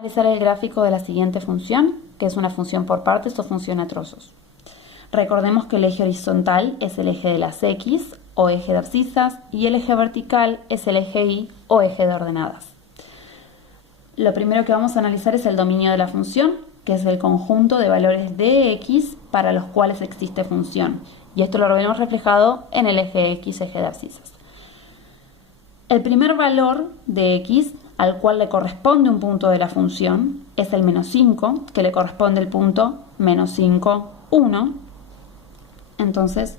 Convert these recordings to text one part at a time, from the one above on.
Analizar el gráfico de la siguiente función, que es una función por partes o función a trozos. Recordemos que el eje horizontal es el eje de las X o eje de abscisas y el eje vertical es el eje Y o eje de ordenadas. Lo primero que vamos a analizar es el dominio de la función, que es el conjunto de valores de X para los cuales existe función. Y esto lo vemos reflejado en el eje X, eje de abscisas. El primer valor de X al cual le corresponde un punto de la función es el menos 5, que le corresponde el punto menos 5, 1. Entonces,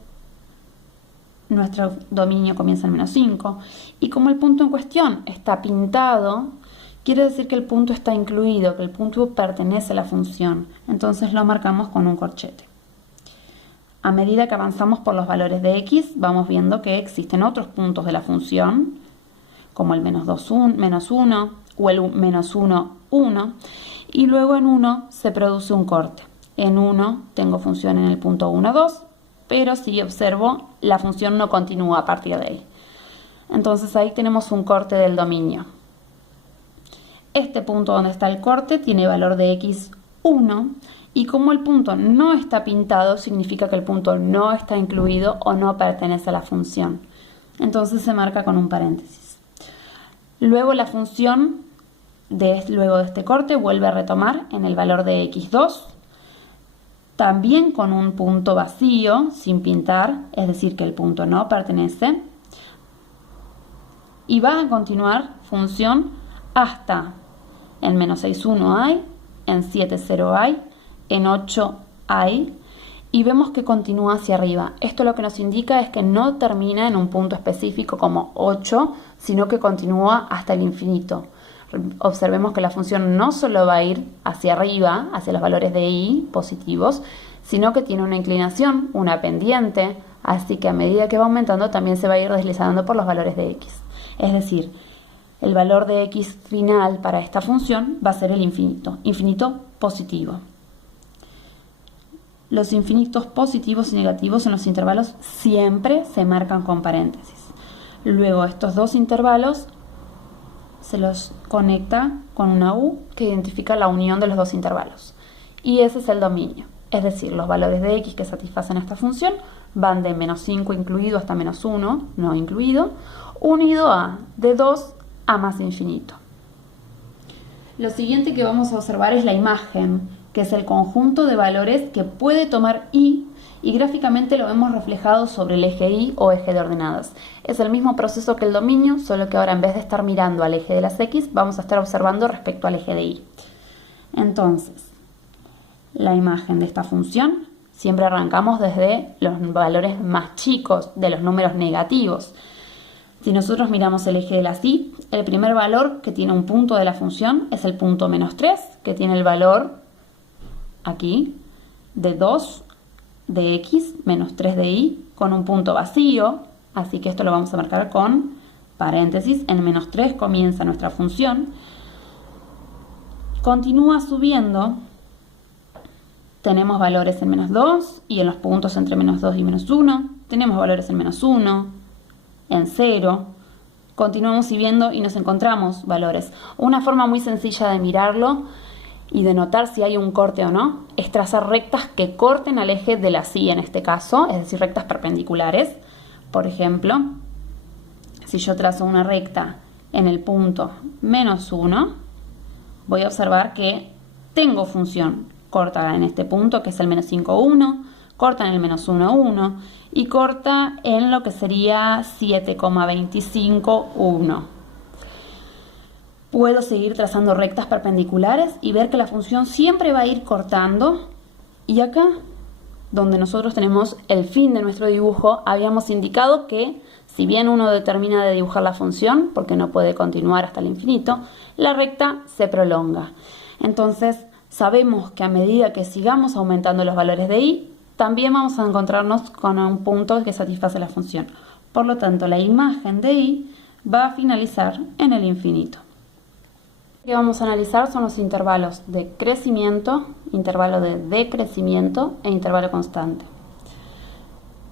nuestro dominio comienza en menos 5. Y como el punto en cuestión está pintado, quiere decir que el punto está incluido, que el punto pertenece a la función. Entonces lo marcamos con un corchete. A medida que avanzamos por los valores de X, vamos viendo que existen otros puntos de la función, como el menos 1 o el menos 1, 1, y luego en 1 se produce un corte. En 1 tengo función en el punto 1, 2, pero si observo, la función no continúa a partir de ahí. Entonces ahí tenemos un corte del dominio. Este punto donde está el corte tiene valor de X 1, y como el punto no está pintado, significa que el punto no está incluido o no pertenece a la función. Entonces se marca con un paréntesis. Luego la función, luego de este corte, vuelve a retomar en el valor de x2, también con un punto vacío, sin pintar, es decir, que el punto no pertenece, y va a continuar función hasta en menos 6,1 hay, en 7,0 hay, en 8 hay, y vemos que continúa hacia arriba. Esto lo que nos indica es que no termina en un punto específico como 8, sino que continúa hasta el infinito. Observemos que la función no solo va a ir hacia arriba, hacia los valores de y positivos, sino que tiene una inclinación, una pendiente, así que a medida que va aumentando también se va a ir deslizando por los valores de x. Es decir, el valor de x final para esta función va a ser el infinito positivo. Los infinitos positivos y negativos en los intervalos siempre se marcan con paréntesis. Luego estos dos intervalos se los conecta con una U que identifica la unión de los dos intervalos. Y ese es el dominio. Es decir, los valores de X que satisfacen esta función van de menos 5 incluido hasta menos 1 no incluido, unido a de 2 a más infinito. Lo siguiente que vamos a observar es la imagen, que es el conjunto de valores que puede tomar y gráficamente lo vemos reflejado sobre el eje Y o eje de ordenadas. Es el mismo proceso que el dominio, solo que ahora en vez de estar mirando al eje de las X, vamos a estar observando respecto al eje de Y. Entonces, la imagen de esta función, siempre arrancamos desde los valores más chicos, de los números negativos. Si nosotros miramos el eje de las Y, el primer valor que tiene un punto de la función es el punto menos 3, que tiene el valor aquí de 2 de x menos 3 de y con un punto vacío, así que esto lo vamos a marcar con paréntesis. En menos 3 comienza nuestra función, continúa subiendo, tenemos valores en menos 2 y en los puntos entre menos 2 y menos 1 tenemos valores en menos 1, en 0, continuamos subiendo y nos encontramos valores. Una forma muy sencilla de mirarlo y de notar si hay un corte o no es trazar rectas que corten al eje de la Y en este caso, es decir, rectas perpendiculares. Por ejemplo, si yo trazo una recta en el punto menos 1, voy a observar que tengo función. Corta en este punto que es el menos 5, 1, corta en el menos 1, 1 y corta en lo que sería 7,25, 1. Puedo seguir trazando rectas perpendiculares y ver que la función siempre va a ir cortando. Y acá, donde nosotros tenemos el fin de nuestro dibujo, habíamos indicado que si bien uno determina de dibujar la función, porque no puede continuar hasta el infinito, la recta se prolonga. Entonces, sabemos que a medida que sigamos aumentando los valores de y, también vamos a encontrarnos con un punto que satisface la función. Por lo tanto, la imagen de y va a finalizar en el infinito. Lo que vamos a analizar son los intervalos de crecimiento, intervalo de decrecimiento e intervalo constante.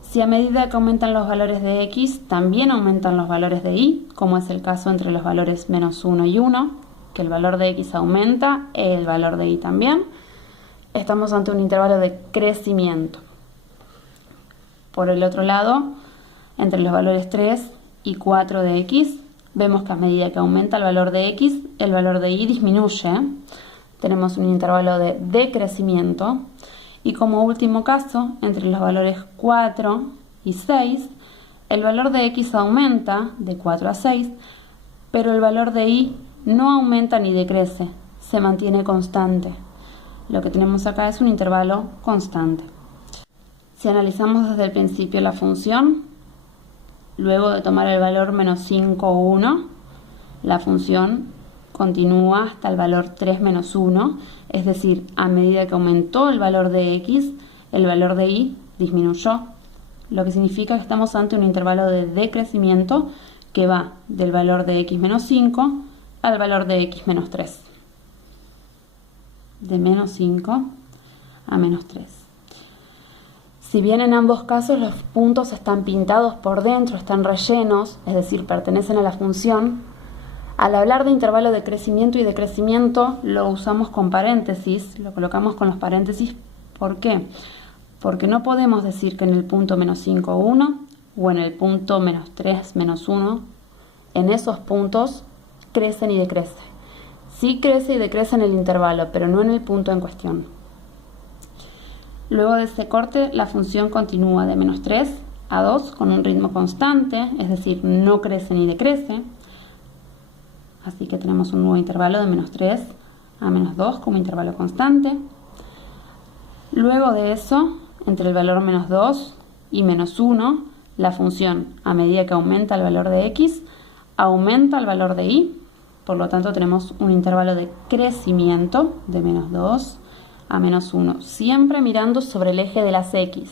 Si a medida que aumentan los valores de x, también aumentan los valores de y, como es el caso entre los valores menos 1 y 1, que el valor de x aumenta, el valor de y también. Estamos ante un intervalo de crecimiento. Por el otro lado, entre los valores 3 y 4 de x, vemos que a medida que aumenta el valor de x, el valor de y disminuye. Tenemos un intervalo de decrecimiento. Y como último caso, entre los valores 4 y 6, el valor de x aumenta de 4 a 6, pero el valor de y no aumenta ni decrece, se mantiene constante. Lo que tenemos acá es un intervalo constante. Si analizamos desde el principio la función, luego de tomar el valor menos 5, 1, la función continúa hasta el valor 3 menos 1, es decir, a medida que aumentó el valor de x, el valor de y disminuyó, lo que significa que estamos ante un intervalo de decrecimiento que va del valor de x menos 5 al valor de x menos 3. De menos 5 a menos 3. Si bien en ambos casos los puntos están pintados por dentro, están rellenos, es decir, pertenecen a la función, al hablar de intervalo de crecimiento y decrecimiento lo usamos con paréntesis, lo colocamos con los paréntesis. ¿Por qué? Porque no podemos decir que en el punto menos 5, 1 o en el punto menos 3, menos 1, en esos puntos crecen y decrecen. Sí crece y decrece en el intervalo, pero no en el punto en cuestión. Luego de ese corte, la función continúa de menos 3 a 2 con un ritmo constante, es decir, no crece ni decrece. Así que tenemos un nuevo intervalo de menos 3 a menos 2 como intervalo constante. Luego de eso, entre el valor menos 2 y menos 1, la función, a medida que aumenta el valor de x, aumenta el valor de y. Por lo tanto, tenemos un intervalo de crecimiento de menos 2 a menos 1, siempre mirando sobre el eje de las x.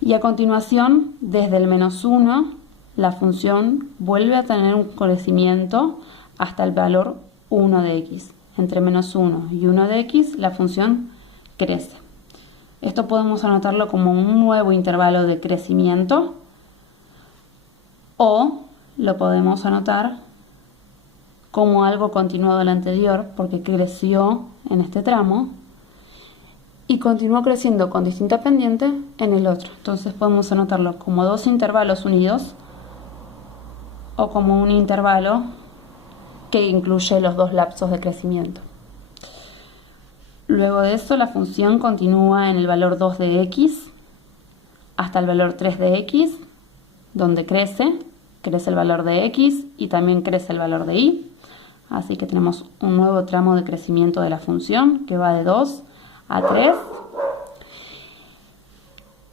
Y a continuación, desde el menos 1, la función vuelve a tener un crecimiento hasta el valor 1 de x. Entre menos 1 y 1 de x, la función crece. Esto podemos anotarlo como un nuevo intervalo de crecimiento o lo podemos anotar como algo continuado del anterior porque creció en este tramo y continuó creciendo con distinta pendiente en el otro. Entonces podemos anotarlo como dos intervalos unidos o como un intervalo que incluye los dos lapsos de crecimiento. Luego de eso, la función continúa en el valor 2 de x hasta el valor 3 de x, donde crece el valor de x y también crece el valor de y. Así que tenemos un nuevo tramo de crecimiento de la función que va de 2 a 3.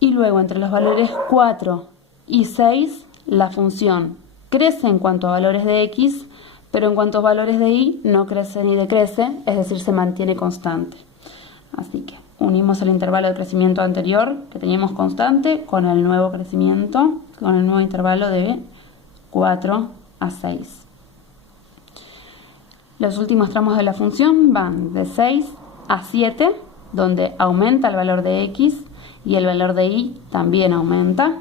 Y luego entre los valores 4 y 6, la función crece en cuanto a valores de x, pero en cuanto a valores de y no crece ni decrece, es decir, se mantiene constante. Así que unimos el intervalo de crecimiento anterior que teníamos constante con el nuevo crecimiento, con el nuevo intervalo de 4 a 6. Los últimos tramos de la función van de 6 a 7, donde aumenta el valor de x y el valor de y también aumenta.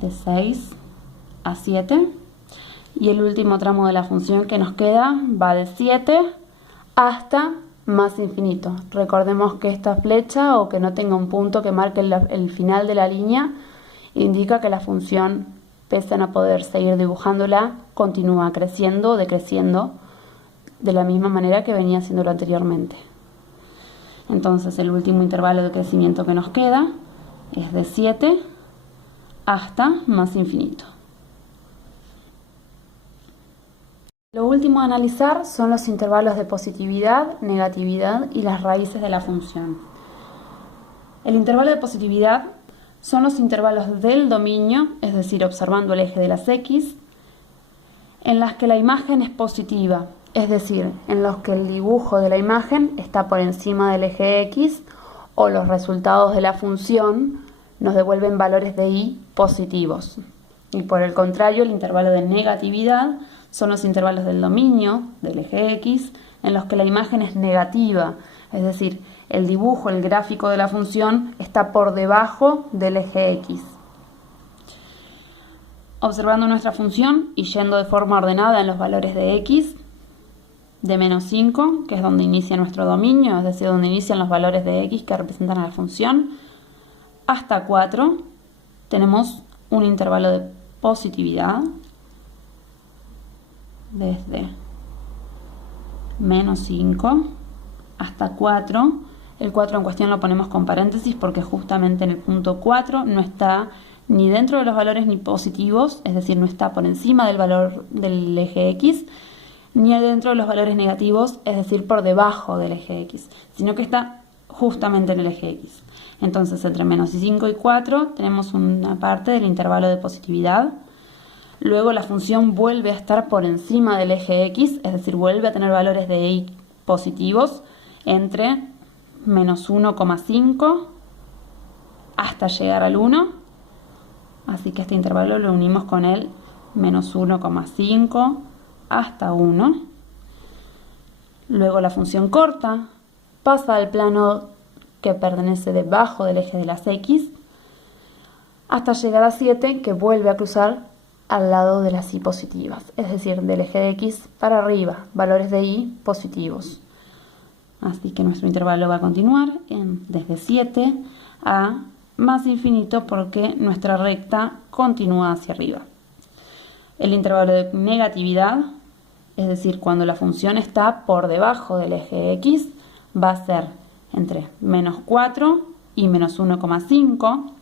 De 6 a 7. Y el último tramo de la función que nos queda va de 7 hasta más infinito. Recordemos que esta flecha o que no tenga un punto que marque el final de la línea indica que la función, pese a no poder seguir dibujándola, continúa creciendo o decreciendo de la misma manera que venía haciéndolo anteriormente. Entonces el último intervalo de crecimiento que nos queda es de 7 hasta más infinito. Lo último a analizar son los intervalos de positividad, negatividad y las raíces de la función. El intervalo de positividad son los intervalos del dominio, es decir, observando el eje de las x, en las que la imagen es positiva, es decir, en los que el dibujo de la imagen está por encima del eje x o los resultados de la función nos devuelven valores de y positivos. Y por el contrario, el intervalo de negatividad son los intervalos del dominio del eje x en los que la imagen es negativa, es decir, el dibujo, el gráfico de la función está por debajo del eje x. observando nuestra función y yendo de forma ordenada en los valores de x, de menos 5, que es donde inicia nuestro dominio, es decir, donde inician los valores de x que representan a la función, hasta 4, tenemos un intervalo de positividad desde menos 5 hasta 4. El 4 en cuestión lo ponemos con paréntesis porque justamente en el punto 4 no está ni dentro de los valores ni positivos, es decir, no está por encima del valor del eje x, ni dentro de los valores negativos, es decir, por debajo del eje x, sino que está justamente en el eje x. Entonces, entre menos 5 y 4 tenemos una parte del intervalo de positividad. Luego la función vuelve a estar por encima del eje x, es decir, vuelve a tener valores de y positivos entre menos 1,5 hasta llegar al 1. Así que este intervalo lo unimos con el menos 1,5 hasta 1. Luego la función corta pasa al plano que pertenece debajo del eje de las x hasta llegar a 7, que vuelve a cruzar al lado de las y positivas, es decir, del eje de x para arriba, valores de y positivos. Así que nuestro intervalo va a continuar desde 7 a más infinito porque nuestra recta continúa hacia arriba. El intervalo de negatividad, es decir, cuando la función está por debajo del eje x, va a ser entre menos 4 y menos 1,5.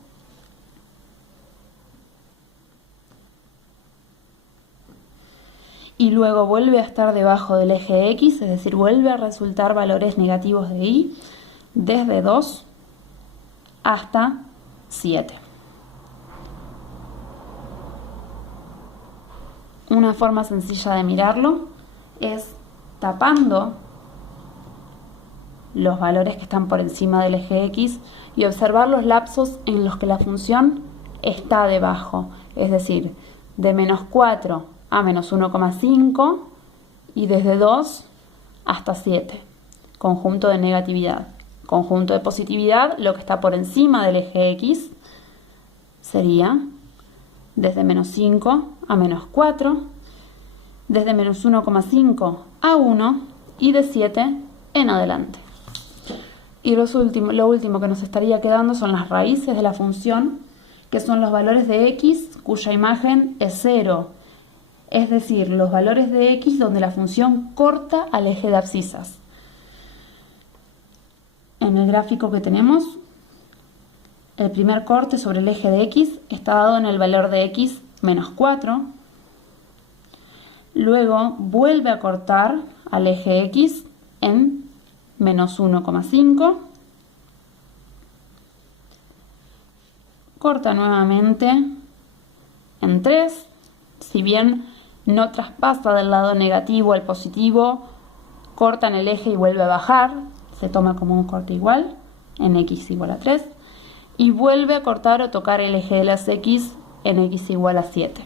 Y luego vuelve a estar debajo del eje x, es decir, vuelve a resultar valores negativos de y desde 2 hasta 7. Una forma sencilla de mirarlo es tapando los valores que están por encima del eje x y observar los lapsos en los que la función está debajo, es decir, de menos 4 a menos 1,5 y desde 2 hasta 7. Conjunto de negatividad. Conjunto de positividad, lo que está por encima del eje x sería desde menos 5 a menos 4, desde menos 1,5 a 1 y de 7 en adelante. Y lo último que nos estaría quedando son las raíces de la función, que son los valores de x cuya imagen es 0. Es decir, los valores de x donde la función corta al eje de abscisas. En el gráfico que tenemos, el primer corte sobre el eje de x está dado en el valor de x menos 4. Luego vuelve a cortar al eje x en menos 1,5. Corta nuevamente en 3. Si bien no traspasa del lado negativo al positivo, corta en el eje y vuelve a bajar, se toma como un corte igual, en x igual a 3, y vuelve a cortar o tocar el eje de las x en x igual a 7.